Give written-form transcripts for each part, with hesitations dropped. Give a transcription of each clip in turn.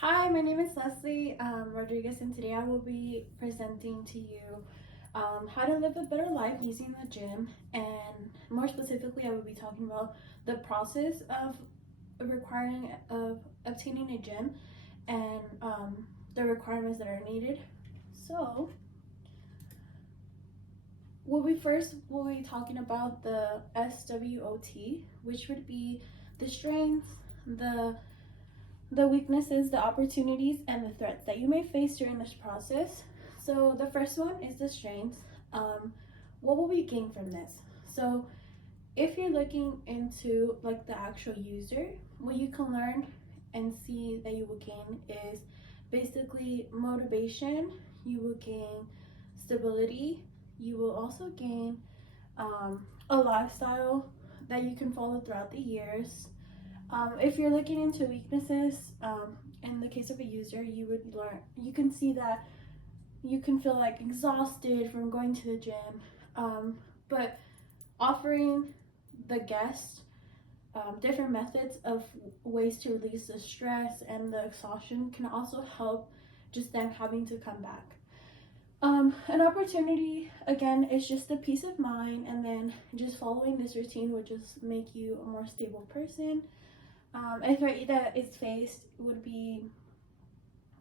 Hi, my name is Leslie Rodriguez, and today I will be presenting to you how to live a better life using the gym. And more specifically, I will be talking about the process of obtaining a gym and the requirements that are needed. So, we first will be talking about the SWOT, which would be the strengths, the weaknesses, the opportunities, and the threats that you may face during this process. So the first one is the strengths. What will we gain from this? So if you're looking into like the actual user, what you can learn and see that you will gain is basically motivation. You will gain stability. You will also gain a lifestyle that you can follow throughout the years. If you're looking into weaknesses, in the case of a user, you can see that you can feel like exhausted from going to the gym, but offering the guest different methods of ways to release the stress and the exhaustion can also help just them having to come back. An opportunity again is just a peace of mind, and then just following this routine would just make you a more stable person. A threat that is faced would be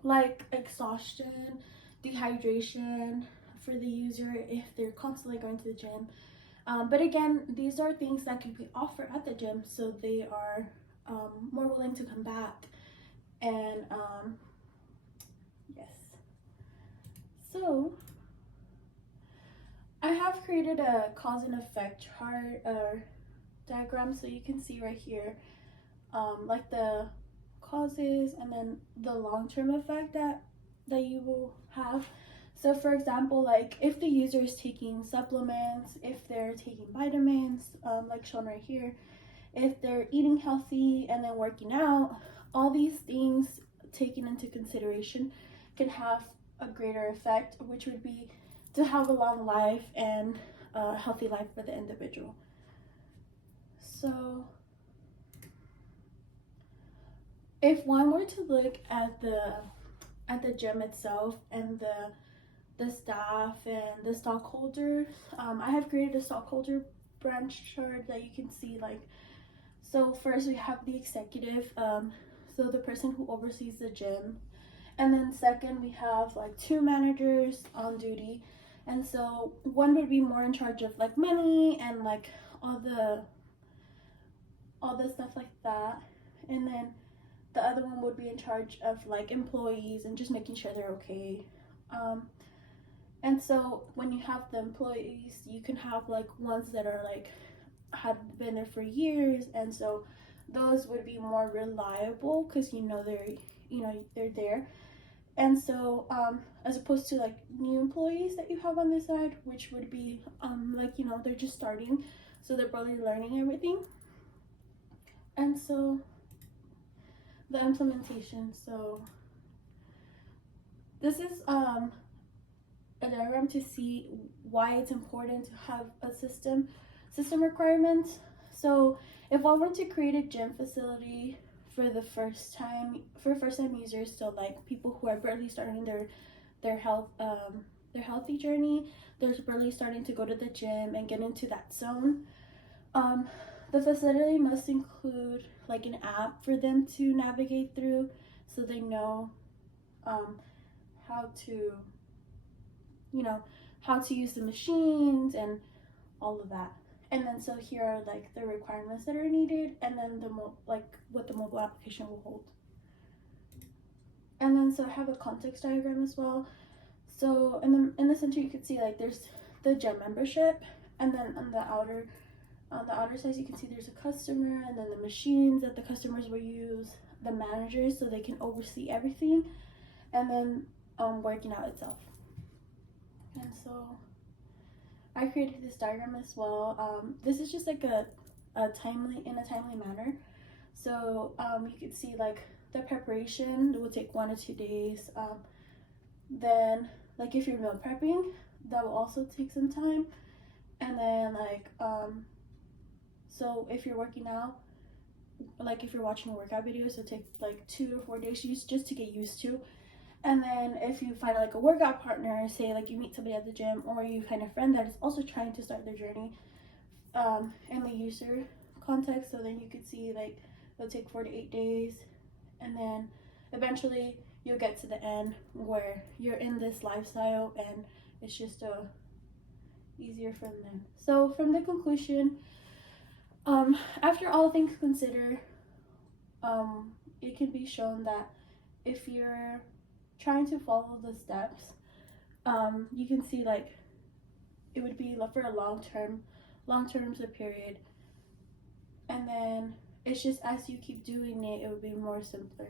like exhaustion, dehydration for the user if they're constantly going to the gym. But again, these are things that can be offered at the gym, so they are more willing to come back. And yes, so I have created a cause and effect chart or diagram, so you can see right here like the causes and then the long-term effect that you will have. So for example, like if the user is taking supplements, if they're taking vitamins, like shown right here, if they're eating healthy and then working out, all these things taken into consideration can have a greater effect, which would be to have a long life and a healthy life for the individual. So if one were to look at the gym itself and the staff and the stockholders, I have created a stockholder branch chart that you can see. Like, so first we have the executive, so the person who oversees the gym, and then second we have like two managers on duty, and so one would be more in charge of like money and like all the stuff like that, and then the other one would be in charge of like employees and just making sure they're okay. And so when you have the employees, you can have like ones that are like had been there for years, and so those would be more reliable because they're there. And so as opposed to like new employees that you have on this side, which would be they're just starting, so they're probably learning everything. And so the implementation, so this is a diagram to see why it's important to have a system requirements. So if one were to create a gym facility for first time users, so like people who are barely starting their healthy journey, they're barely starting to go to the gym and get into that zone, the facility must include like an app for them to navigate through, so they know how to how to use the machines and all of that. And then so here are like the requirements that are needed, and then what the mobile application will hold. And then so I have a context diagram as well. So in the center you can see like there's the gym membership, and then on the outer side you can see there's a customer, and then the machines that the customers will use, the managers so they can oversee everything, and then working out itself. And so I created this diagram as well. This is just like a timely manner. So you can see like the preparation will take 1 to 2 days. Then like if you're meal prepping, that will also take some time. And then like so if you're working out, like if you're watching a workout video, so take like 2 to 4 days just to get used to. And then if you find like a workout partner, say like you meet somebody at the gym, or you find a friend that is also trying to start their journey in the user context, so then you could see like it'll take 4 to 8 days, and then eventually you'll get to the end where you're in this lifestyle and it's just easier from them. So from the conclusion, after all things considered, it can be shown that if you're trying to follow the steps, you can see like it would be for a long term period, and then it's just as you keep doing it, it would be more simpler.